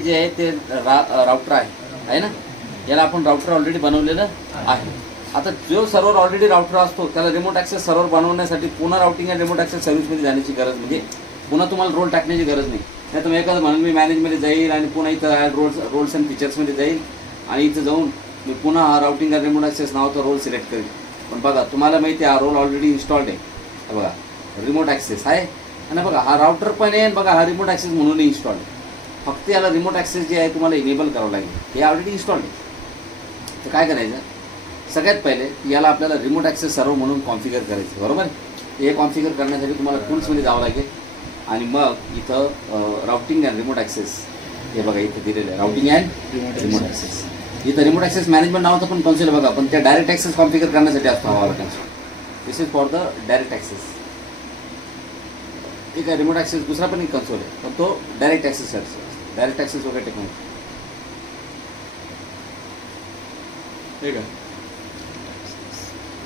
जे आहे ते राउटर आहे ना, याला आपण राउटर ऑलरेडी बनवलेलं आहे. आता जो सर्व्हर ऑलरेडी राउटर असतो त्याला रिमोट ॲक्सेस सर्व्हर बनवण्यासाठी पुन्हा राउटिंग आणि रिमोट ॲक्सेस सर्व्हिसमध्ये जाण्याची गरज, म्हणजे पुन्हा तुम्हाला रोल टाकण्याची गरज नाही. नाही तर एखादं म्हणून मी मॅनेजमध्ये जाईल आणि पुन्हा इथं रोल्स अँड फीचर्समध्ये जाईल आणि इथं जाऊन मी पुन्हा हा राउटिंग आणि रिमोट ॲक्सेस नावाचा रोल सिलेक्ट करेल. पण बघा तुम्हाला माहिती आहे हा रोल ऑलरेडी इन्स्टॉल्ड आहे. बघा रिमोट ॲक्सेस आहे आणि बघा हा राउटर पण आहे, बघा हा रिमोट ॲक्सेस म्हणून इन्स्टॉल्ड आहे. फक्त याला रिमोट ॲक्सेस जे आहे तुम्हाला इनेबल करावं लागेल. हे ऑलरेडी इन्स्टॉल्ड आहे. तर काय करायचं, सगळ्यात पहिले याला आपल्याला रिमोट ॲक्सेस सर्व्हर म्हणून कॉन्फिगर करायचं. बरोबर. हे कॉन्फिगर करण्यासाठी तुम्हाला टूल्समध्ये जावं लागेल आणि मग इथं राउटिंग अँड रिमोट ॲक्सेस हे बघा इथं दिलेलं आहे. Routing and remote access. इथं रिमोट ॲक्सेस मॅनेजमेंट नावाचं पण कन्सोल बघा, पण त्या डायरेक्ट ॲक्सेस कॉन्फिगर करण्यासाठी असतो हा console. This is for the direct access. ठीक आहे. रिमोट ॲक्सेस दुसरा पण एक कन्सोल आहे, पण तो डायरेक्ट ॲक्सेस डायरेक्ट ॲक्सेस वगैरे टेक्नॉलॉजी. ठीक आहे.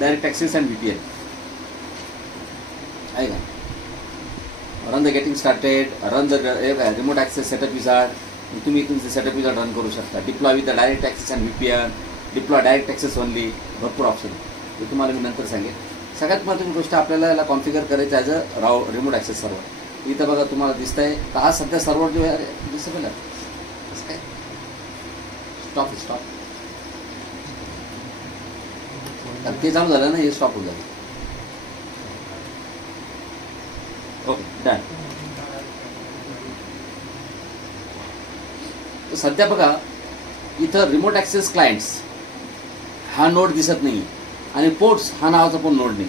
डायरेक्ट ॲक्सेस अँड VPN आहे का. Run the getting started, run the remote access setup wizard. तुम्ही तुमचे सेटअप विझार्ड रन करू शकता. Deploy with the direct access and VPN, deploy direct access only. भरपूर ऑप्शन ते तुम्हाला मी नंतर सांगेन. सगळ्यात महत्त्वाची गोष्ट आपल्याला याला कॉन्फिगर करायचं as a remote access server. इथं बघा तुम्हाला दिसत आहे तर हा सध्या सर्व्हर जो आहे दिसतं पहिला कसं काय स्टॉप ते चालू झालं ना, हे स्टॉप होऊन झालं. Okay done. सध्या बघा इथं रिमोट ॲक्सेस क्लायंट्स हा नोड दिसत नाही आणि पोर्ट्स हा नावाचा पण नोड नाही.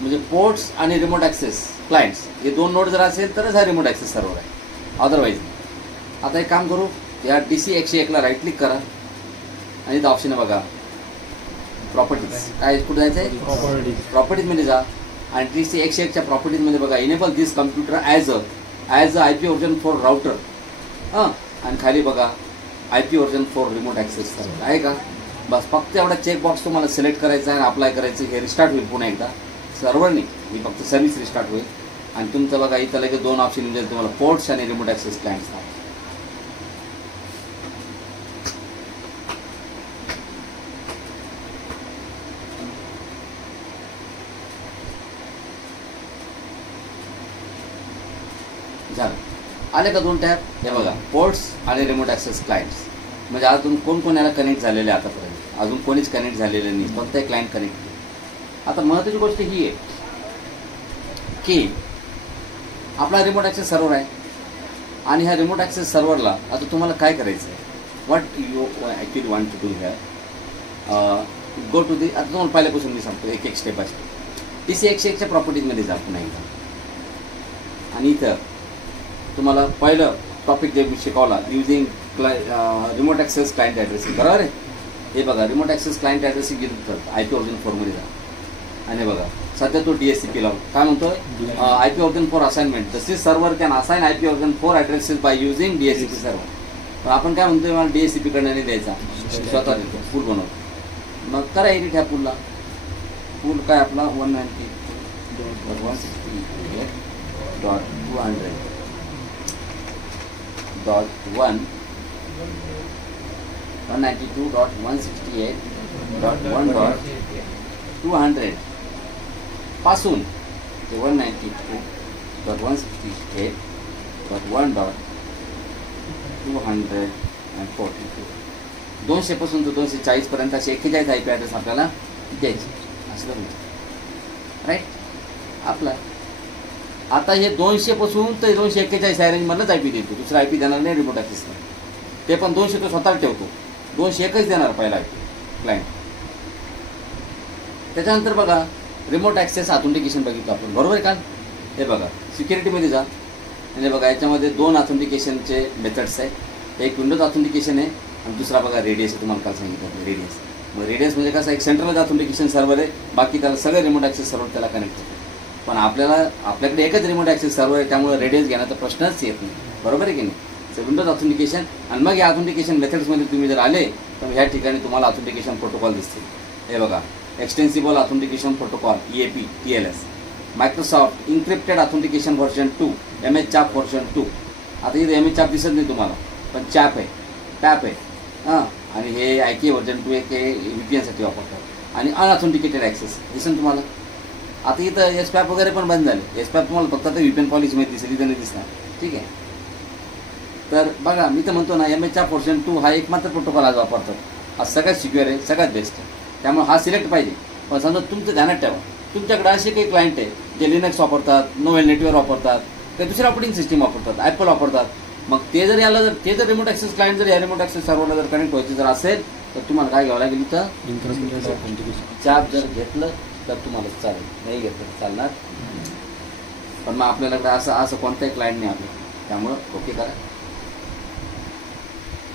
म्हणजे पोर्ट्स आणि रिमोट ॲक्सेस क्लायंट्स हे दोन नोड जर असेल तरच हा रिमोट ॲक्सेस सर्व्हर आहे, अदरवाईज. आता एक काम करू, या DC-101ला राईट क्लिक करा आणि इथं ऑप्शन आहे बघा प्रॉपर्टीज. काय कुठं जायचं आहे, प्रॉपर्टीजमध्ये जा आणि DC-101च्या प्रॉपर्टीजमध्ये बघा enable this computer as a IP version for router. आणि खाली बघा IP version for remote access server आहे का. बस फक्त एवढा चेकबॉक्स तुम्हाला सिलेक्ट करायचा आहे, अप्लाय करायचं. हे रिस्टार्ट होईल पुन्हा एकदा, सर्व्हर नाही, ही फक्त सर्व्हिस रिस्टार्ट होईल. आणि तुमचं बघा इथं लगेच दोन ऑप्शन म्हणजे तुम्हाला पोर्ट्स आणि रिमोट ॲक्सेस क्लायंट्स नाव. झालं आले का दोन टॅब. हे बघा पोर्ट्स आणि रिमोट ॲक्सेस क्लायंट्स. म्हणजे अजून कोण याला कनेक्ट झालेले आतापर्यंत, अजून कोणीच कनेक्ट झालेलं नाही, फक्त एक क्लायंट कनेक्ट. आता महत्त्वाची गोष्ट ही आहे की आपला रिमोट ॲक्सेस सर्व्हर आहे आणि ह्या रिमोट ॲक्सेस सर्व्हरला आता तुम्हाला काय करायचं आहे, what you actually want to do here. Go to the, आता तुम्हाला पहिल्यापासून मी सांगतो एक स्टेप बाय स्टेप. DC-101च्या प्रॉपर्टीजमध्ये जा पुन्हा एकदा आणि इथं तुम्हाला पहिलं टॉपिक जे मी शिकवला using remote access client addressing. बरोबर आहे. हे बघा रिमोट ॲक्सेस क्लायंट ॲड्रेसिंग घेतो IP व्हर्जन 4मध्ये जा आणि बघा सध्या तो DHCP लावतो. काय म्हणतोय, IP version 4 assignment. This server can assign IP version 4 addresses by using DHCP server. पण आपण काय म्हणतोय, मला DHCP कडनं नाही द्यायचा, स्वतः देतो, पूल बनवतो. मग करा एडिट ह्या पूलला. पूल काय आपला 192.168.1.200 पासून ते 192.168.1.242 200 पासून तर 240 पर्यंत असे 41 IP ॲड्रेस आपल्याला द्यायचे असं राईट आपला. आता हे 200 पासून तर 241 रेंजमधलंच IP देतो, दुसरा IP देणार नाही रिमोट ॲक्सेस. ते पण 200 तो स्वतः ठेवतो, 201च देणार पहिला IP क्लायंट. त्याच्यानंतर बघा रिमोट ॲक्सेस ऑथेंटिकेशन बघितलं आपण, बरोबर आहे का. हे बघा सिक्युरिटीमध्ये जा आणि बघा याच्यामध्ये दोन ऑथेंटिकेशनचे मेथड्स आहे. एक विंडोज ऑथेंटिकेशन आहे आणि दुसरा बघा रेडियस आहे. तुम्हाला काल सांगितलं रेडियस. मग रेडियस म्हणजे कसं एक सेंट्रलाइज ऑथेंटिकेशन सर्व्हर आहे, बाकी त्याला सगळे रिमोट ॲक्सेस सर्व्हर त्याला कनेक्ट होतं. पण आपल्याकडे एकच रिमोट ॲक्सेस सर्व्हर आहे, त्यामुळे रेडियस घेण्याचा प्रश्नच येत नाही, बरोबर आहे की नाही. सो विंडोज ऑथेंटिकेशन आणि मग या ऑथेंटिकेशन मेथड्समध्ये तुम्ही जर आले तर ह्या ठिकाणी तुम्हाला ऑथेंटिकेशन प्रोटोकॉल दिसतील. हे बघा extensible authentication protocol EAP TLS, Microsoft encrypted authentication version 2 MS CHAP version 2. आता इथे MS चाप दिसत नाही तुम्हाला, पण चॅप आहे, टॅप आहे हां. आणि हे IK व्हर्जन 2 एक VPNसाठी वापरतात. आणि अनऑथेंटिकेटेड ॲक्सेस दिसेल तुम्हाला. आता इथं SPAP वगैरे पण बंद झाले. SPAP तुम्हाला फक्त आता VPN पॉलिसीमध्ये दिसेल, इथं नाही दिसणार. ठीक आहे. तर बघा मी तर म्हणतो ना MHR व्हर्जन 2 हा एकमात्र प्रोटोकॉल आज वापरतात. हा सगळ्यात सिक्युअर आहे, सगळ्यात बेस्ट आहे. त्यामुळे हा सिलेक्ट पाहिजे. पण समजा तुमचं ध्यानात ठेवा, तुमच्याकडे असे काही क्लायंट आहे जे लिनक्स वापरतात, नोवेल नेटवर्क वापरतात, काही दुसरी ऑपरेटिंग सिस्टीम वापरतात, ॲपल वापरतात. मग ते जर याला जर ते जर रिमोट ॲक्सेस क्लायंट जर या रिमोट ॲक्सेस सर्व्हरला जर कनेक्ट व्हायचं जर असेल तर तुम्हाला काय घ्यावं लागेल, इथं चाप जर घेतलं तर तुम्हाला चालेल, नाही घेतलं तर चालणार. पण मग आपल्याकडे असं कोणताही क्लायंट नाही आपलं, त्यामुळं ओके करा.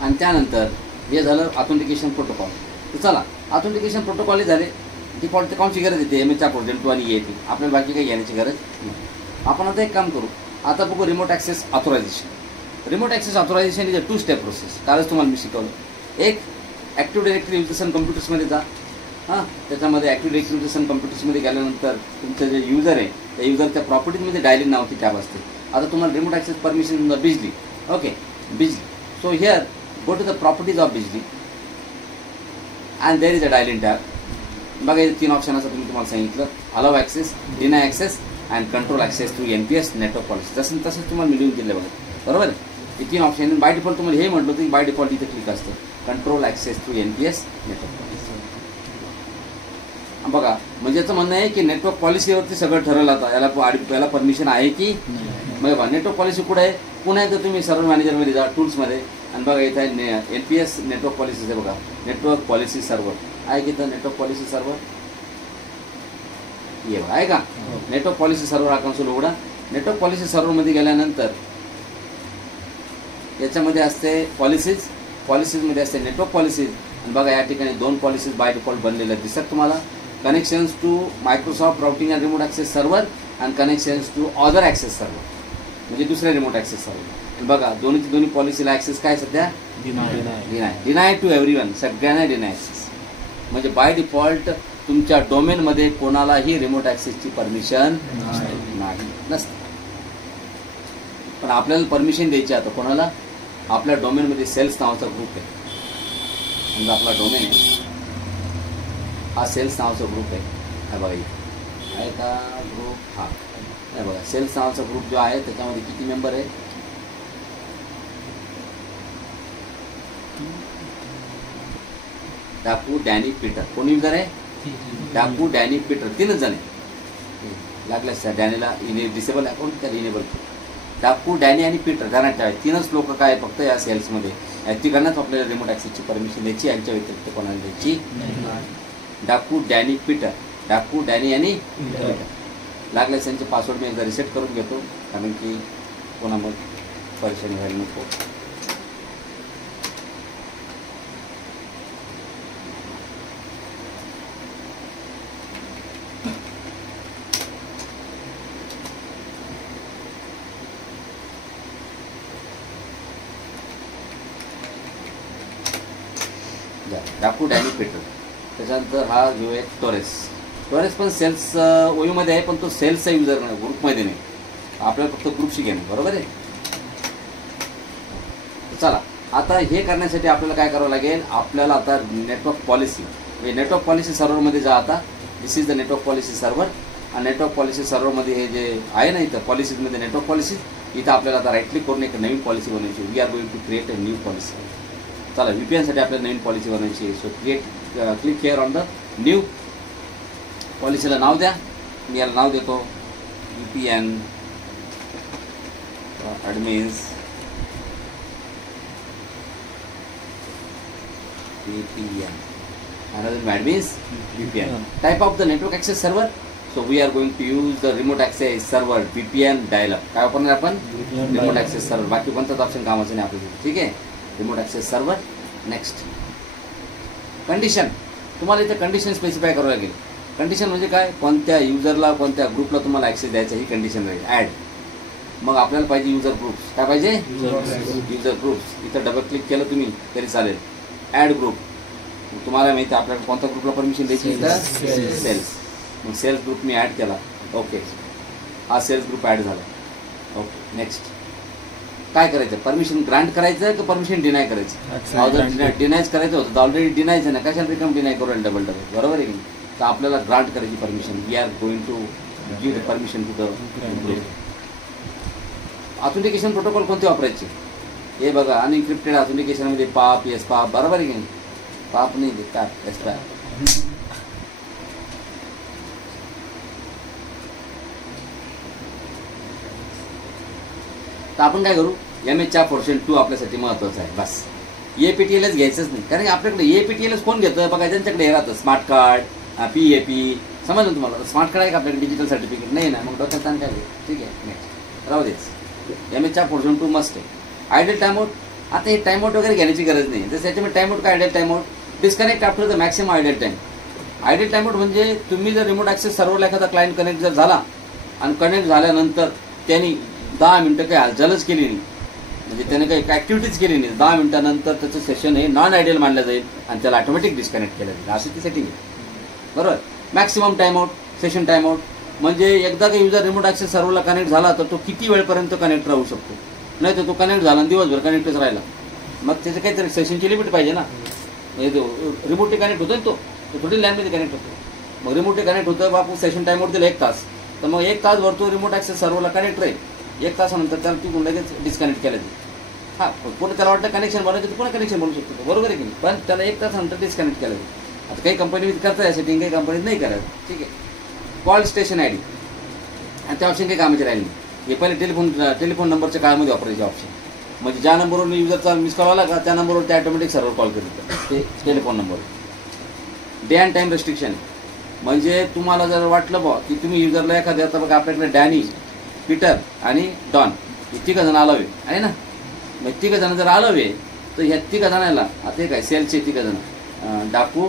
आणि त्यानंतर हे झालं ऑथेंटिकेशन प्रोटोकॉल. तर चला ऑथेंटिकेशन प्रोटोकॉल झाले, डिफॉल्ट कॉन्फिगर येते MHR व्हर्जन 2 आणि येते, आपल्याला बाकी काही घेण्याची गरज नाही. आपण आता एक काम करू, आता बघू remote access authorisation. Remote access authorisation is a 2 step process. कालच तुम्हाला मी शिकवलं. एक ॲक्टिव्ह डायरेक्टरी युजर्स कम्प्युटर्समध्ये जा हां. त्याच्यामध्ये ॲक्टिव्ह डायरेक्टरी युजर्स कम्प्युटर्समध्ये गेल्यानंतर तुमचं जे युजर आहे त्या युजरच्या प्रॉपर्टीजमध्ये डायलिंग नावाची टॅब असते. आता तुम्हाला रिमोट ॲक्सेस परमिशन बिजली, ओके बिजली. So here go to the properties of बिजली and there is a dialing tab. बघा हे 3 ऑप्शन असं तुम्हाला सांगितलं, allow access, deny access and control access through NPS network policy. तसंच तुम्हाला मी लिहून दिलं बघा, बरोबर आहे. हे 3 ऑप्शन बाय डिफॉल्ट तुम्हाला हे म्हटलं होतं की बाय डिफॉल्ट इथे क्लिक असतं control access through NPS network policy. बघा म्हणजे याचं म्हणणं आहे की नेटवर्क पॉलिसीवरती सगळं ठरवलं आता, याला परमिशन आहे की नाही. बघा नेटवर्क पॉलिसी कुठे आहे, पुन्हा एकदा तुम्ही सर्व्हर मॅनेजरमध्ये जा, टूल्समध्ये, आणि बघा इथं आहे NPS नेटवर्क पॉलिसीज आहे. बघा नेटवर्क पॉलिसी सर्व्हर आहे की इथं नेटवर्क पॉलिसी सर्व्हर ये बघा आहे का. नेटवर्क पॉलिसी सर्व्हर हा कन्सोल उघडा. नेटवर्क पॉलिसी सर्व्हरमध्ये गेल्यानंतर याच्यामध्ये असते पॉलिसीजमध्ये असते नेटवर्क पॉलिसीज. आणि बघा या ठिकाणी 2 पॉलिसीज बाय डिफॉल्ट बनलेल्या दिसतात तुम्हाला, connections to Microsoft routing and remote access server and connections to other access server, म्हणजे दुसऱ्या रिमोट ॲक्सेस सर्व्हर. बघा दोन्ही पॉलिसीला ॲक्सेस काय सध्या डिनाय टू एव्हरीवन, सगळ्यांना डिनाय ॲक्सेस. म्हणजे बाय डिफॉल्ट तुमच्या डोमेनमध्ये कोणालाही रिमोट ॲक्सेसची परमिशन नसते. पण आपल्याला परमिशन द्यायची आता कोणाला, आपल्या डोमेनमध्ये सेल्स नावाचा ग्रुप आहे. म्हणजे आपला डोमेन आहे हा सेल्स नावाचा ग्रुप आहे. हा बघा इथे आहे का ग्रुप, हा नाही बघा सेल्स नावाचा ग्रुप जो आहे त्याच्यामध्ये किती मेंबर आहे, डाकू, डॅनी, पीटर. कोण युजर आहे, डाकू, डॅनी, पीटर, 3च जण आहे. लागल्यास डॅनीला डिसेबल अकाउंट त्याला इनेबल केलं. डाकू, डॅनी आणि पीटर ध्यानात ठेवा, 3च लोक काय फक्त या सेल्समध्ये. तिकडनंच आपल्याला रिमोट ॲक्सेसची परमिशन द्यायची, यांच्या व्यतिरिक्त कोणाला द्यायची. डाकू, डॅनी, पीटर, डाकू, डॅनी आणि पीटर. लागल्यास त्यांचे पासवर्ड मी एकदा रिसेट करून घेतो, कारण की कोणा मग परेशानी व्हायला नको. डाकू, डॅनी, पीटर. त्याच्यानंतर हा जो आहे टोरेस पण सेल्स ओयूमध्ये आहे, पण तो सेल्सचा युजर नाही, ग्रुपमध्ये नाही. आपल्याला फक्त ग्रुपशी घेणं, बरोबर आहे. चला आता हे करण्यासाठी आपल्याला काय करावं लागेल, आपल्याला आता नेटवर्क पॉलिसी म्हणजे नेटवर्क पॉलिसी सर्व्हरमध्ये जा. आता this is the network policy server. आणि नेटवर्क पॉलिसी सर्व्हरमध्ये हे जे आहे ना इथं पॉलिसीजमध्ये नेटवर्क पॉलिसी, इथं आपल्याला आता राईट क्लिक करून एक नवीन पॉलिसी बनवायची. We are going to create a new policy. चला VPNसाठी आपल्याला नवीन पॉलिसी बनवायची आहे. So click here on the new. पॉलिसीला नाव द्या. मी याला नाव देतो VPN admins VPN admins VPN. Type of the network access server. So we are going to use the remote access server VPN dialup. काय वापरणार आपण, रिमोट ॲक्सेस सर्व्हर. बाकी कोणताच ऑप्शन कामाचं नाही आपल्याला, ठीक आहे. Remote access server. Next condition. तुम्हाला इथे कंडिशन स्पेसिफाय करावं लागेल. कंडिशन म्हणजे काय, कोणत्या युजरला कोणत्या ग्रुपला तुम्हाला ॲक्सेस द्यायचा ही कंडिशन राहील. ॲड. मग आपल्याला पाहिजे युजर ग्रुप्स. काय पाहिजे, युजर ग्रुप्स. इथं डबल क्लिक केलं तुम्ही तरी चालेल. Add group. तुम्हाला माहिती आहे आपल्याला कोणत्या ग्रुपला परमिशन द्यायची, इथं सेल्स. मग सेल्स ग्रुप मी ॲड केला. ओके, हा सेल्स ग्रुप ॲड झाला. Okay next. काय करायचं, परमिशन ग्रांट करायचं की परमिशन डिनाय करायचं. जर डिनायच करायचं होतं तर ऑलरेडी डिनायचं ना, कशाला रिकम डिनाय करू डबल डबल, बरोबर आहे की नाही. तर आपल्याला ग्रांट करायची permission, we are going to give the permission to the group. Authentication protocol कोणते वापरायचे हे बघा. अनइन्क्रिप्टेड ऑथेंटिकेशनमध्ये पाप, येस पाप, बरोबर आहे की नाही. पाप नाही काय, येस पाप. तर आपण काय करू, MS4.2 आपल्यासाठी महत्त्वाचं आहे. बस APTLच घ्यायचंच नाही, कारण आपल्याकडे APTLच कोण घेतं बघा, ज्यांच्याकडे हे राहतं स्मार्ट कार्ड, PAP, समजलं तुम्हाला. स्मार्ट कार्ड आहे का आपल्याकडे, डिजिटल सर्टिफिकेट नाही ना, मग डोक्यात ताण काय. ठीक आहे, नेक्स्ट राहू देच. MS4.2 मस्ट आहे. आयडल टाइमआउट, आता हे टाइमआउट वगैरे घेण्याची गरज नाही. जसं याच्यामध्ये टाइमआउट काय, idle timeout, disconnect after the maximum idle time. Idle timeout म्हणजे तुम्ही जर रिमोट ॲक्सेस सर्व्हरला एखादा क्लायंट कनेक्ट जर झाला आणि कनेक्ट झाल्यानंतर त्यांनी 10 मिनटं काही हालचालच केली नाही, म्हणजे त्याने काही ॲक्टिव्हिटीज केली नाही, 10 मिनटानंतर त्याचं सेशन हे नॉन आयडियल मानलं जाईल आणि त्याला ऑटोमॅटिक डिस्कनेक्ट केलं जाईल. अशी ती सेटिंग आहे, बरोबर. मॅक्सिमम टाइमआउट, सेशन टाइमआउट म्हणजे एकदा का युजर रिमोट ॲक्सेस सर्व्हरला कनेक्ट झाला तर तो किती वेळपर्यंत कनेक्ट राहू शकतो. नाही तर तो कनेक्ट झाला आणि दिवसभर कनेक्टच राहिला, मग त्याचं काहीतरी सेशनची लिमिट पाहिजे ना. म्हणजे तो रिमोटली कनेक्ट होतो ना, तो थोडी लॅनमध्ये कनेक्ट होतो. मग रिमोटली कनेक्ट होतं बापू, सेशन टाइमआउट दिला 1 तास, तर मग 1 तासभर तो रिमोट ॲक्सेस सर्व्हरला कनेक्ट राहील. 1 तासानंतर त्याला ती लगेच डिस्कनेक्ट केलं जाईल. हां, पुढे त्याला वाटतं कनेक्शन बनवायचं तर पुन्हा कनेक्शन बनवू शकतो, बरोबर आहे की नाही. पण त्याला 1 तासानंतर डिस्कनेक्ट केलं जाईल. आता काही कंपनी करतात या सेटिंग, काही कंपनीत नाही करत. ठीक आहे. कॉल स्टेशन ID आणि त्या ऑप्शन काही कामाचे राहिले नाही. हे पहिले टेलिफोन नंबरच्या काळामध्ये वापरायचे ऑप्शन, म्हणजे ज्या नंबरवरून युजरचा मिस कॉल आला का त्या नंबरवर ते ऑटोमॅटिक सर्व्हर कॉल करतात, ते telephone number. Day and time restriction, म्हणजे तुम्हाला जर वाटलं बा की तुम्ही युजरला एखाद्या, आता बघा आपल्याकडे डॅनी, पीटर आणि डॉन हे 3 जण आलावे आहे ना. मग 3 जण जर आलावे तर ह्या 3 जणांना, आता हे काय सेलचे 3 जण, डाकू,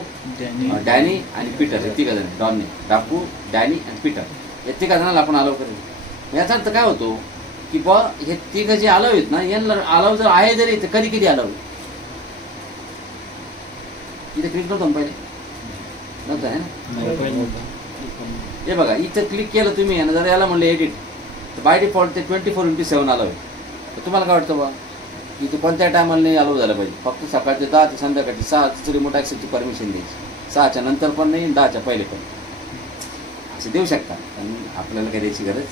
डॅनी आणि पीटर, हे 3 जण, डॉनने, डाकू, डॅनी आणि पीटर, या 3 जणांना आपण अलाव करेल. याचा अर्थ काय होतो की बा हे 3 जे अलाव आहेत ना, यांना अलाव जर आहे जरी तर कधी कधी अलाव इथे क्लिक नव्हतं पहिले, नव्हतं आहे ना. हे बघा इथं क्लिक केलं तुम्ही आणि जर याला म्हणलं एडिट, तर बाय डिफॉल्ट ते 24/7 अलाव आहे. तर तुम्हाला काय वाटतं बा की ते कोणत्या टायमाला नाही अलाव झालं पाहिजे, फक्त सकाळचे 10 ते संध्याकाळची 6 रिमोट ॲक्सेसची परमिशन द्यायची, 6च्या नंतर पण नाही, 10च्या पहिले पण असं देऊ शकता, पण आपल्याला काही द्यायची गरज.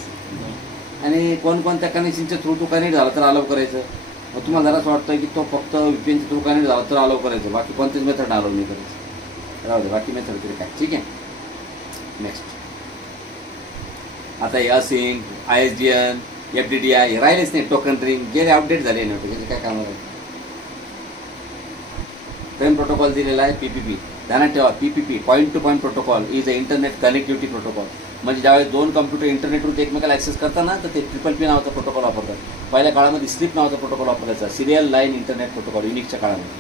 आणि कोणकोणत्या कनेक्शनच्या थ्रू टू कनेक्ट झाला तर अलाव करायचं. मग तुम्हाला जरा असं वाटतं की तो फक्त VPNच्या थ्रू कनेक्ट झाला तर अलाव करायचं, बाकी कोणतेच मेथड अलाव नाही करायचं, राहू दे बाकी मेथड तरी काय. ठीक आहे, नेक्स्ट. आता हे असिंग, ISDN, FDDI हे राहिलेच नाही. टोकन रिंग गेले अपडेट झाले नव्हते, त्याचे काय काम आहे. फ्रेम प्रोटोकॉल दिलेला आहे PPP. ध्यानात ठेवा, PPP point two point protocol is a internet connectivity protocol. म्हणजे ज्यावेळेस 2 कम्प्युटर इंटरनेटवरती एकमेकाला ॲक्सेस करताना तर ते PPP नावाचा प्रोटोकॉल वापरतात. पहिल्या काळामध्ये स्लिप नावाचा प्रोटोकॉल वापरायचा, सिरियल लाईन इंटरनेट प्रोटोकॉल युनिकच्या काळामध्ये.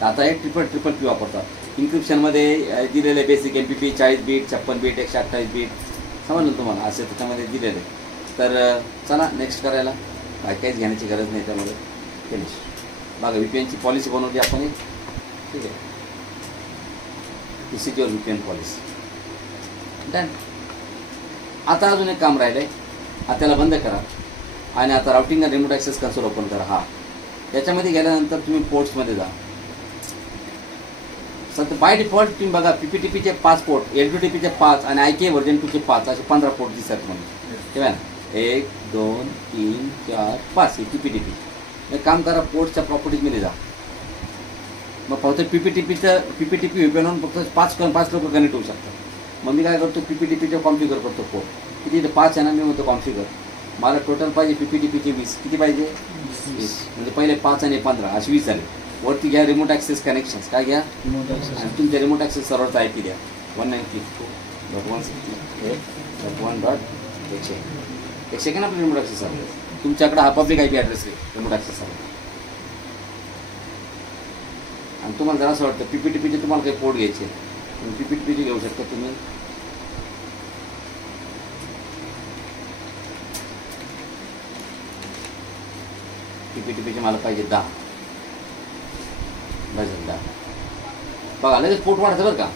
तर आता एक ट्रिपल P वापरतात. इन्क्रिप्शनमध्ये दिलेले basic MPP 40 bit, 56 bit, 128 bit, समजलं तुम्हाला, असे त्याच्यामध्ये दिलेले. तर चला नेक्स्ट करायला काहीच घेण्याची गरज नाही, त्यामध्ये फिनिश. बघा VPNची पॉलिसी बनवली आपण, ठीक आहे. This is your VPN policy done. आता अजून एक काम राहिलं आहे, आता त्याला बंद करा आणि आता राउटिंग आणि रिमोट ॲक्सेस कन्सोल ओपन करा. हा, याच्यामध्ये गेल्यानंतर तुम्ही पोर्ट्समध्ये जा. सध्या बाय डिफॉल्ट तुम्ही बघा PPTPचे 5 पोर्ट, LPTPचे 5 आणि IK व्हर्जन 2चे 5 असे 15 पोर्ट दिसतात म्हणून, तेव्हा 1 2 3 4 5 हे PPTP. एक काम करा, पोर्ट्सच्या प्रॉपर्टीजमध्ये जा. मग फक्त PPTP VPN फक्त 5 लोक कनेक्ट होऊ शकतात. मग मी काय करतो, PPTPचे कॉन्फिगर करतो पोर्ट. किती 5 आहे ना, मी म्हणतो कॉन्फिगर. मला टोटल पाहिजे PPTPचे 20. किती पाहिजे 20, म्हणजे पहिले 5 आणि 15 असे 20 झाले. वरती घ्या रिमोट ॲक्सेस कनेक्शन्स, काय घ्या आणि तुमच्या रिमोट ॲक्सेस सर्व्हरचा IP द्या 192.168.1.1 ना आपलं रिमोट ॲक्सेस सर्व्हर. तुमच्याकडे हा पब्लिक IP ॲड्रेस आहे रिमोट ॲक्सेस सर्व्हर. आणि तुम्हाला जरा असं वाटतं PPTPचे तुम्हाला काही पोर्ट घ्यायचे, PPTPचे घेऊ शकता तुम्ही. PPTPचे मला पाहिजे 10 बघा, लगेच पोर्ट वाढतं बरं का.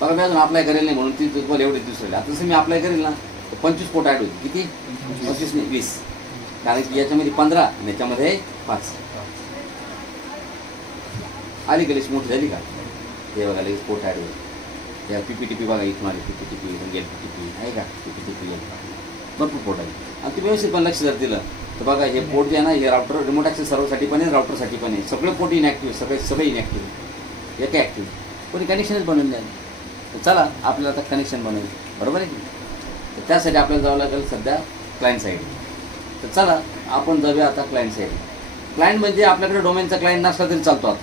बघा मी अजून अप्लाय करेल नाही म्हणून ती तुम्हाला एवढे दिवस राहिले. आता जसं मी अप्लाय करेल ना तर 25 पोर्ट ॲड होईल. किती 25 नाही 20. कारण की याच्यामध्ये 15 आणि याच्यामध्ये 5 आली गेलीच मोठी झाली का. हे बघा लगेच पोर्ट ॲड होईल. या PPTP बघा इथून आली PPTP इथून गेल PPTP आहे का PPTP भरपूर पोर्ट आहे. आणि तुम्ही व्यवस्थित पण लक्ष जर दिलं तर बघा हे पोर्ट जे आहे ना हे राउटर रिमोट ॲक्सेस सर्व्हरसाठी पण आहे राउटरसाठी पण आहे. सगळे पोर्ट इनॅक्टिव्ह सगळे इनॅक्टिव्ह एक ॲक्टिव्ह कोणी कनेक्शनच बनवून द्या. तर चला आपल्याला आता कनेक्शन बनवेल बरोबर आहे की. तर त्यासाठी आपल्याला जावं लागेल सध्या क्लायंट साईड. तर चला आपण जाऊया आता क्लायंट साईड. क्लायंट म्हणजे आपल्याकडे डोमेनचा क्लायंट नसला तरी चालतो.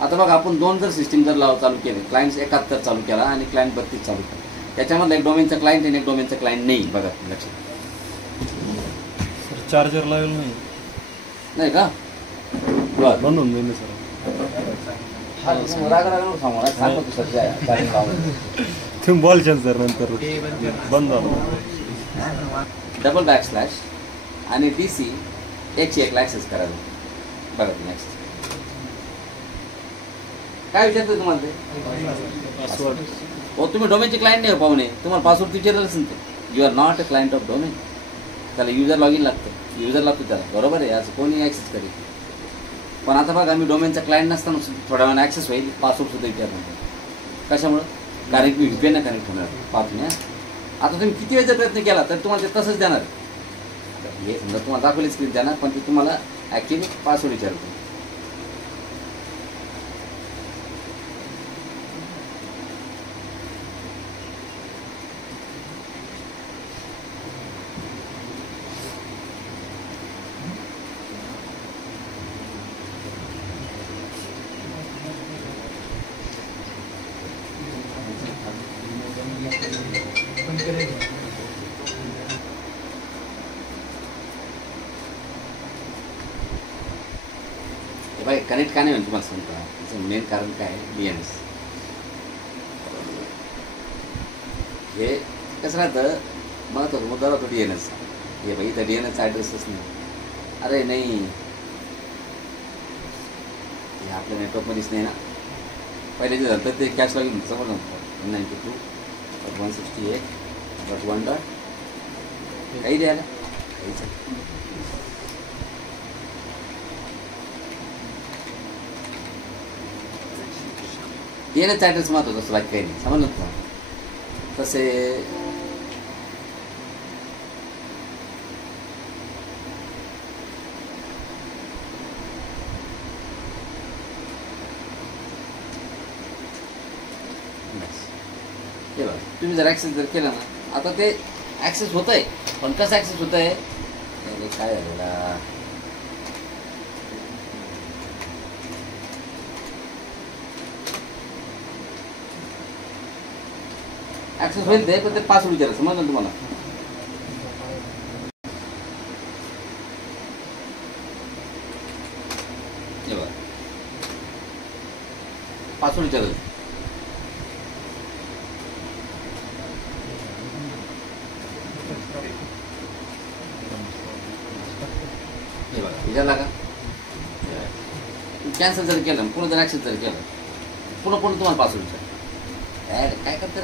आता बघा आपण 2 जर सिस्टीम जर चालू केले क्लायंट 71 चालू केला आणि क्लायंट 32 चालू केला त्याच्यामधला एक डोमेनचा क्लायंट आणि एक डोमेनचा क्लायंट नाही बघा लक्षात. चार्जर लावेल नाही का बरं बनवून देईन सर. तुम्ही बोलशाल सर नंतर बंद झालं. डबल बॅकस्लॅश आणि DC एक ॲक्सेस करायला बघा तुम्ही ॲक्सेस काय विचारतो तुम्हाला ते हो तुम्ही डोमेनचे क्लायंट नाही हो पाहुणे. तुम्हाला पासवर्ड विचारलं असेल तर you are not a client of domain. त्याला युजर लॉग इन लागतं युजर लागतो त्याला बरोबर आहे. असं कोणी ॲक्सेस करेल. पण आता बघा आम्ही डोमेनचा क्लायंट नसताना थोड्या वेळाने ॲक्सेस होईल पासवर्डसुद्धा विचारणार. कशामुळं कारण की VPN कनेक्ट होणार पाहतो ना. आता तुम्ही किती वेळेचा प्रयत्न केला तर तुम्हाला ते तसंच देणार. हे समजा तुम्हाला दाखवली स्क्रीन देणार पण ते तुम्हाला ॲक्च्युली पासवर्ड विचारतो. भाई कनेक्ट का नाही म्हणजे तुम्हाला सांगतो. त्याचं मेन कारण काय आहे DNS. हे कसं राहतं महत्त्वाचा मुद्दा राहतो DNS. हे बाई इथं DNS ॲड्रेसच नाही. अरे नाही हे आपल्या नेटवर्कमध्येच नाही ना. पहिले जे झालं ते कॅश लॉगिन समजलं 192.168.1. काही द्यायला काहीच DNS ॲड्रेस महत्त्वाचा असतो बाकी काही नाही समजलं तुम्हाला. तसे हे बघा तुम्ही जर ॲक्सेस जर केला ना आता ते ॲक्सेस होत आहे पण कसं ॲक्सेस होत आहे काय झालेला ॲक्सेस होईल ते पण ते पासवर्ड विचारा समजलं तुम्हाला. हे बघा पासवर्ड विचारलं हे बघा विचारला का कॅन्सल जर केलं पुन्हा जर ॲक्सेस जर केलं पुन्हा तुम्हाला पासवर्ड विचार काय करते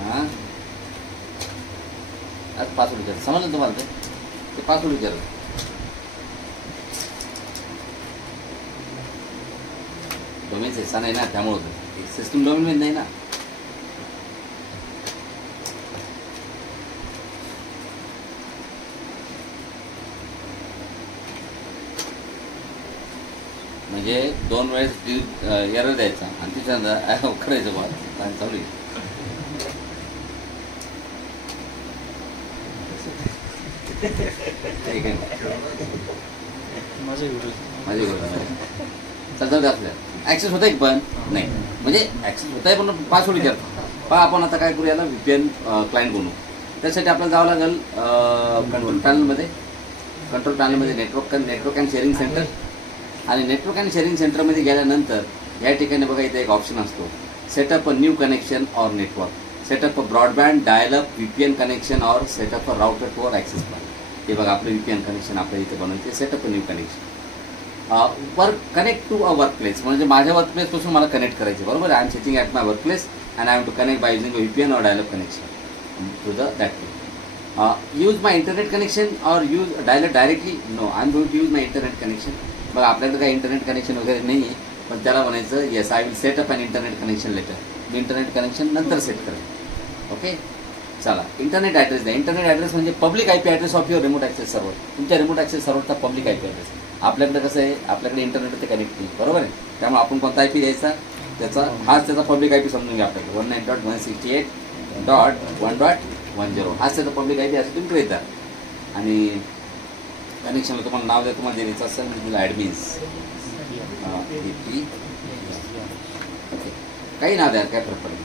हां आज पासवर्ड विचार समजलं तुम्हाला ते पासवर्ड विचारलं. डोमेन हिस्सा नाही ना त्यामुळं सिस्टम डोमेन नाही ना. म्हणजे 2 वेळेस एरर द्यायचा आणि तिच्यानंतर करायचं बा काय चालू आहे. माझे चल आपल्या ॲक्सेस होत आहे पण नाही म्हणजे ॲक्सेस होत आहे पण पासवर्ड विचारतो. पहा आपण आता काय करू याला VPN क्लायंट बनवू. त्यासाठी आपल्याला जावं लागेल कंट्रोल पॅनलमध्ये नेटवर्क अँड शेअरिंग सेंटर. आणि नेटवर्क अँड शेअरिंग सेंटरमध्ये गेल्यानंतर या ठिकाणी बघा इथे एक ऑप्शन असतो setup a new connection or network. Setup a broadband dial-up VPN connection or setup a router to or access point. हे बघा आपलं VPN कनेक्शन आपल्या इथे बनवायचे. Setup a new connection connect to a work place म्हणजे माझ्या work प्लेसपासून मला कनेक्ट करायचे बरोबर. I am sitting at my work place and I am to connect by using VPN or dial-up connection. through the that way. Use my internet connection or use dial it directly? No, I am going to use my internet connection. मग आपल्याकडे काही internet connection वगैरे नाही आहे, पण त्याला म्हणायचं yes I will set up an internet connection later. मी इंटरनेट कनेक्शन नंतर सेट करेन. ओके, चला इंटरनेट ॲड्रेस द्या. इंटरनेट ॲड्रेस म्हणजे public I P address of your remote access server. तुमच्या रिमोट ॲक्सेस सर्व्हरचा पब्लिक आय पी ॲड्रेस. आपल्याकडे कसं आहे, आपल्याकडे इंटरनेट ते कनेक्ट नाही, बरोबर आहे. त्यामुळे आपण कोणता आय पी द्यायचा, त्याचा हाच त्याचा पब्लिक आय पी समजून घ्या. आपल्याकडे 192.168.1.10 हाच त्याचा पब्लिक आय पी असं तुम्ही गृहीत धरा. आणि कनेक्शनला तुम्हाला नाव द्या, तुम्हाला द्यायचं असेल म्हणजे ॲडमिन्स ओके, काही नाव द्या, काय फरक पडत नाही.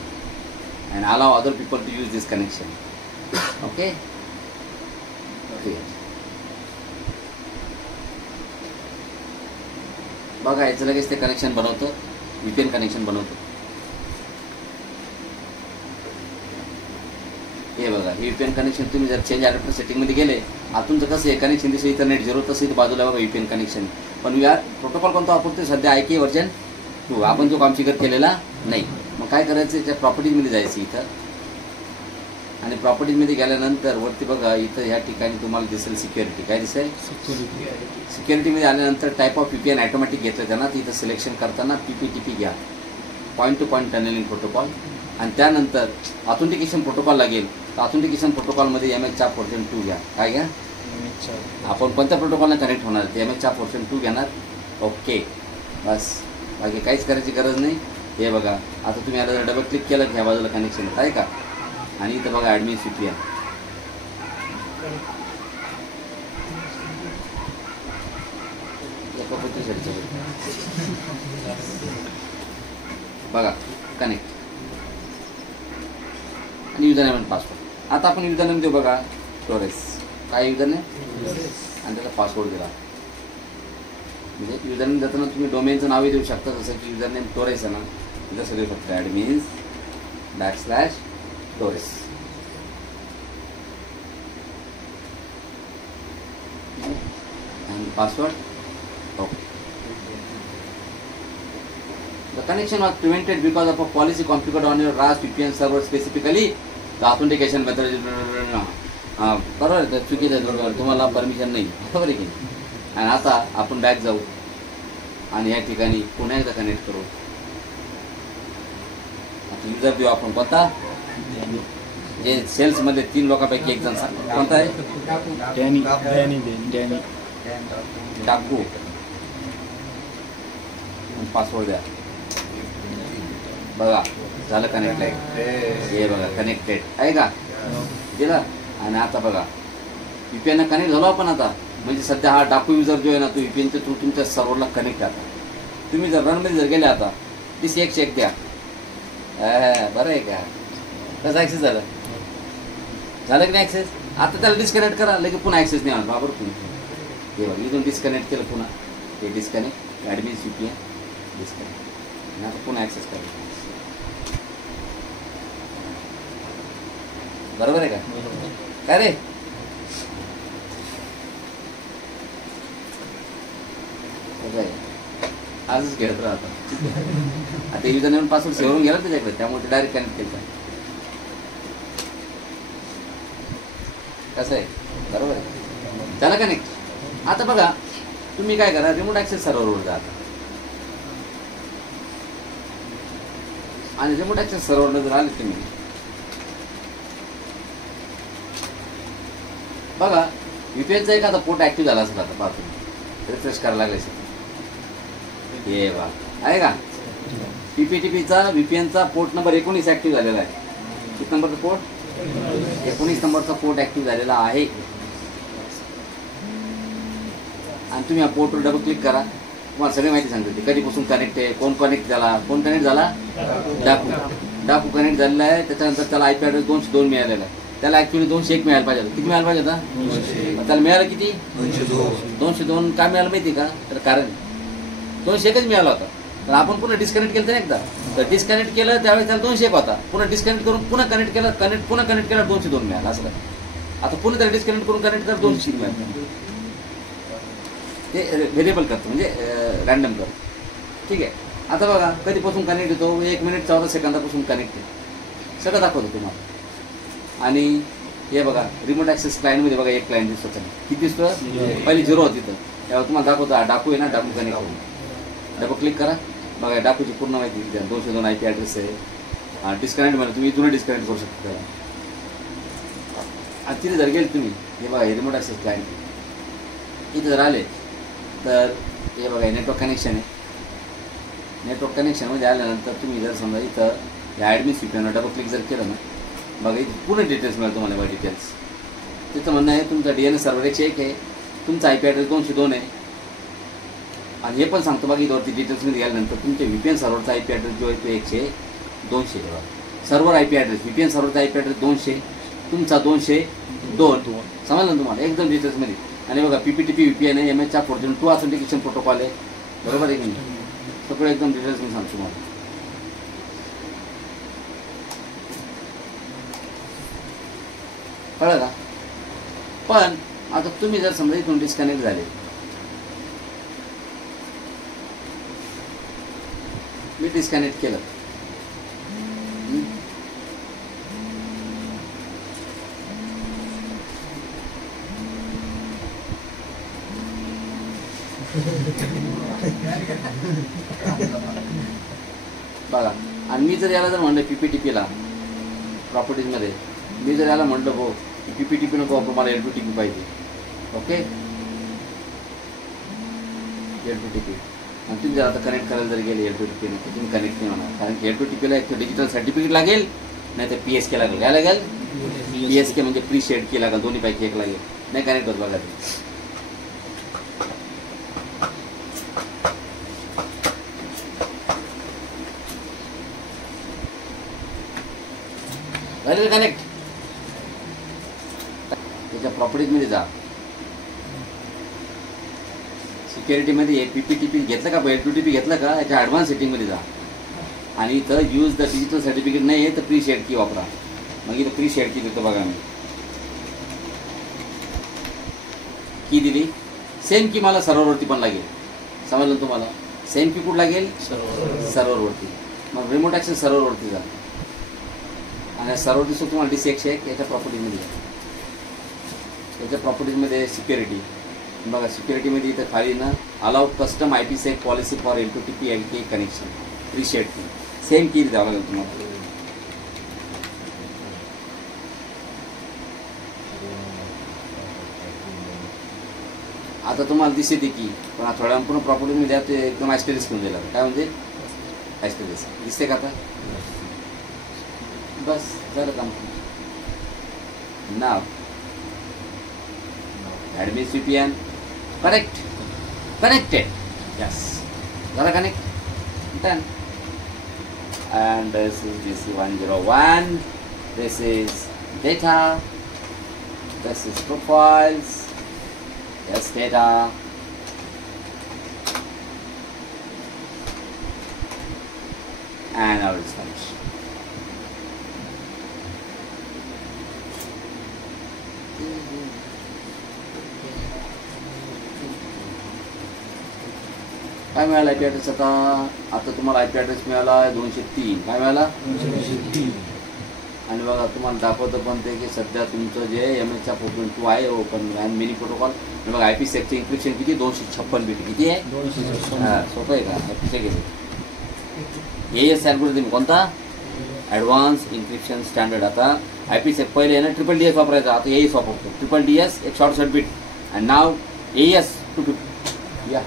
And allow other people to use this connection. Okay, बघा याचं लगेच ते कनेक्शन बनवतं, VPN कनेक्शन बनवतं. हे बघा, हे VPN कनेक्शन तुम्ही जर चेंज ॲडॅप्टर सेटिंगमध्ये गेले, आतून कसं आहे कनेक्शन दिसतं इंटरनेट 0, तसं इथं बाजूला बघा VPN कनेक्शन. पण यार प्रोटोकॉल कोणता वापरतोय सध्या, IK व्हर्जन 2 आपण जो कॉन्फिगर केलेला नाही. मग काय करायचं, त्या प्रॉपर्टीजमध्ये जायचं इथं, आणि प्रॉपर्टीजमध्ये गेल्यानंतर वरती बघा इथं ह्या ठिकाणी तुम्हाला दिसेल सिक्युरिटी. काय दिसेल, सिक्युरिटीमध्ये आल्यानंतर टाईप ऑफ VPN ॲटोमॅटिक घेतलं त्यांना. तिथं सिलेक्शन करताना PPTP घ्या, point two point tunnelling protocol. आणि त्यानंतर ऑथेंटिकेशन प्रोटोकॉल लागेल, तर ऑथेंटिकेशन प्रोटोकॉलमध्ये MH4.2 घ्या. काय घ्या, आपण कोणत्या प्रोटोकॉलला कनेक्ट होणार ते MH4.2 घेणार. ओके, बस बाकी काहीच करायची गरज नाही. हे बघा आता तुम्ही याला जर डबल क्लिक केलं ह्या बाजूला कनेक्शन होत आहे का, आणि इथं बघा ॲडमिन्स VPN. बघा कनेक्ट आणि युजरनेम आणि पासवर्ड. आता आपण युजरनेम देऊ बघा टोरेस. काय युजरनेम आणि त्याचा पासवर्ड दिला. म्हणजे युजरनेम देताना तुम्ही डोमेनचं नावही देऊ शकता, जसं की युजरनेम टोरेस आहे ना, जसं देऊ शकता @/Torres. and password. Okay. The connection was prevented because of a policy configured on your RAS VPN server specifically. The authentication method बरोबर आहे, चुकीचं आहे, तुम्हाला परमिशन नाही, बरोबर आहे की. आणि आता आपण बॅक जाऊ आणि या ठिकाणी पुन्हा एकदा कनेक्ट करू. आता युजर देऊ आपण कोणता, जे सेल्समध्ये 3 लोकांपैकी एक जण सांग कोणता आहे, टाकू. पासवर्ड द्या. बघा झालं कनेक्ट आहे. हे बघा कनेक्टेड आहे का, दिला. आणि आता बघा VPN कनेक्ट झालो आपण आता. म्हणजे सध्या हा डाकू युजर जो आहे ना, तो VPNच्या थ्रू तुमच्या सर्व्हरला कनेक्ट आहे. आता तुम्ही जर रनमध्ये जर गेले आता दिस एक चेक द्या. बरं आहे का, कसं ॲक्सेस झालं, झालं की नाही ॲक्सेस. आता त्याला डिस्कनेक्ट करा, लगेच पुन्हा ॲक्सेस नाही आणा बरोबर तुम्ही. हे बघा इथून डिस्कनेक्ट केलं, पुन्हा हे डिस्कनेक्ट ॲडमिन्स VPN डिस्कनेक्ट, आणि आता पुन्हा ॲक्सेस करा. बरोबर आहे का, काय रे. आजच खेळत राहता. आता युजरनेम पासवर्ड सेव्ह गेला त्याच्याकडे, त्यामुळे ते डायरेक्ट कनेक्ट केलं. कसं आहे, बरोबर आहे, त्याला कनेक्ट. आता बघा तुम्ही काय करा, रिमोट ॲक्सेस सर्व्हरवर जा आता. आणि रिमोट ॲक्सेस सर्व्हरला जर आले तुम्ही, बघा VPNचा एक आता पोर्ट ॲक्टिव्ह झाला असेल. आता पाहतो रिफ्रेश करायला लागले असेल. हे बघा आहे का, PPTPचा VPNचा पोर्ट नंबर 19 ॲक्टिव्ह झालेला आहे. किती नंबरचा पोर्ट, 19 नंबरचा पोर्ट ॲक्टिव्ह झालेला आहे. आणि तुम्ही या पोर्टवर डबल क्लिक करा, तुम्हाला सगळी माहिती सांगते ती कधीपासून कनेक्ट आहे, कोण कनेक्ट झाला. कोण कनेक्ट झाला, डाकू कनेक्ट झालेला आहे. त्याच्यानंतर त्याला IP ॲड्रेस 202 मिळालेला आहे. त्याला ॲक्च्युली 201 मिळायला पाहिजे. किती मिळायला पाहिजे होता, त्याला मिळालं किती, 202. काय मिळालं माहिती का, तर कारण 201च मिळाला होता. तर आपण पुन्हा डिस्कनेक्ट केलं तर एकदा, तर डिस्कनेक्ट केलं त्यावेळेस त्याला 201 होता. पुन्हा डिस्कनेक्ट करून पुन्हा कनेक्ट केलं, पुन्हा कनेक्ट केलं 202 मिळाला. असं आता पुन्हा त्याला डिस्कनेक्ट करून कनेक्ट कर 200 मिळालं. ते व्हेरिएबल करतो म्हणजे रॅन्डम करतो. ठीक आहे. आता बघा कधीपासून कनेक्ट होतो, 1 मिनिट 14 सेकंदापासून कनेक्ट आहे. सगळं दाखवतो तुम्हाला. आणि हे बघा रिमोट ॲक्सेस क्लायंटमध्ये बघा एक क्लायंट दिसतो त्याला किती दिसतो पहिली 0 होती तिथं तेव्हा तुम्हाला दाखवतो डाकू आहे ना डाकू कनेक्ट करून डबल क्लिक करा बघा डाकूची पूर्ण माहिती द्या 202 IP ॲड्रेस आहे डिस्कनेक्टमध्ये तुम्ही इथूनही डिस्कनेक्ट करू शकता त्याला आणि तिथे जर गेले तुम्ही हे बघा हे रिमोट ॲक्सेस क्लायंट इथं जर आले तर हे बघा नेटवर्क कनेक्शन आहे नेटवर्क कनेक्शनमध्ये आल्यानंतर तुम्ही जर समजा इथं या ॲडमिन सीपीवर डबल क्लिक जर केलं ना बघा इथे पूर्ण डिटेल्स मिळेल तुम्हाला बघा डिटेल्स तिथं म्हणणं आहे तुमचा DNS सर्व्हर 101 आहे तुमचा IP ॲड्रेस 202 आहे आणि हे पण सांगतो बघा इथवरती डिटेल्समध्ये गेल्यानंतर तुमच्या VPN सर्व्हरचा IP ॲड्रेस जो आहे तो 200 बघा सर्व्हर IP ॲड्रेस VPN सर्व्हरचा IP ॲड्रेस 200 तुमचा 202 समजलं ना तुम्हाला एकदम डिटेल्समध्ये आणि बघा PPTP VPN आहे MH402 ऑथेंटिकेशन प्रोटोकॉल आहे बरोबर आहे की नाही सगळं एकदम डिटेल्स मी सांगतो तुम्हाला कळलं का पण आता तुम्ही जर समजा इथून डिस्कनेक्ट झाले मी डिस्कनेक्ट केलं बघा आणि मी जर याला जर म्हणलं PPTPला प्रॉपर्टीजमध्ये मी जर याला म्हणलं हो PPTP नको वापरू मला L2TP पाहिजे ओके L2TP आणि तुम्ही जर आता कनेक्ट करायला जर गेले L2TP तर तुम्ही कनेक्ट नाही होणार कारण की L2TPला एक डिजिटल सर्टिफिकेट लागेल नाही तर PSK लागेल काय लागेल PSK म्हणजे प्री शेड की लागेल दोन्हीपैकी एक लागेल नाही कनेक्ट होत बघा ते कनेक्ट त्याच्या प्रॉपर्टीजमध्ये जा सिक्युरिटीमध्ये PPTP घेतलं का L2TP घेतलं का याच्या ॲडव्हान्स सेटिंगमध्ये जा आणि इथं यूज द डिजिटल सर्टिफिकेट नाही आहे तर प्री शेड की वापरा मग इथं प्री शेड की देतो बघा मी की दिली सेम की मला सर्व्हरवरती पण लागेल समजलं तुम्हाला सेम की कुठं लागेल सर्व्हरवरती मग रिमोट ॲक्सेस सर्व्हरवरती जा आणि सर्व्हर दिसतो तुम्हाला DC101 याच्या प्रॉपर्टीमध्ये याच्या प्रॉपर्टीजमध्ये सिक्युरिटी बघा सिक्युरिटीमध्ये इथं खाली ना allow custom IPsec policy for L2TP LTE connection preshared key same की द्यावं लागेल तुम्हाला आता तुम्हाला दिसते की पण थोड्या पूर्ण प्रॉपर्टीमध्ये द्या ते एकदम ॲस्टेरिस्क होऊन जाईल काय म्हणजे ॲस्टेरिस्क दिसते का आता बस झालं काम नाव admin VPN connected yes got connect done and this is DC101 this is data this is profiles yes data and now it's finished काय मिळाला IP ॲड्रेस आता तुम्हाला IP ॲड्रेस मिळाला 203 काय मिळाला 203 आणि बघा तुम्हाला दाखवतं पण ते की सध्या तुमचं जे MH402 आहे ओपन आणि मिनी प्रोटोकॉल बघा IPsecचं इन्क्रिप्शन किती 256 बीट किती आहे 256 हां सोपं आहे का IPsec आहे AES अल्गोरिदम कोणता ॲडव्हान्स इन्क्रिप्शन स्टँडर्ड आता IPsec पहिले आहे ना DDS वापरायचा आता AES वापरतो DDS एक शॉर्ट सर्किट बीट अँड नाव AES 250 या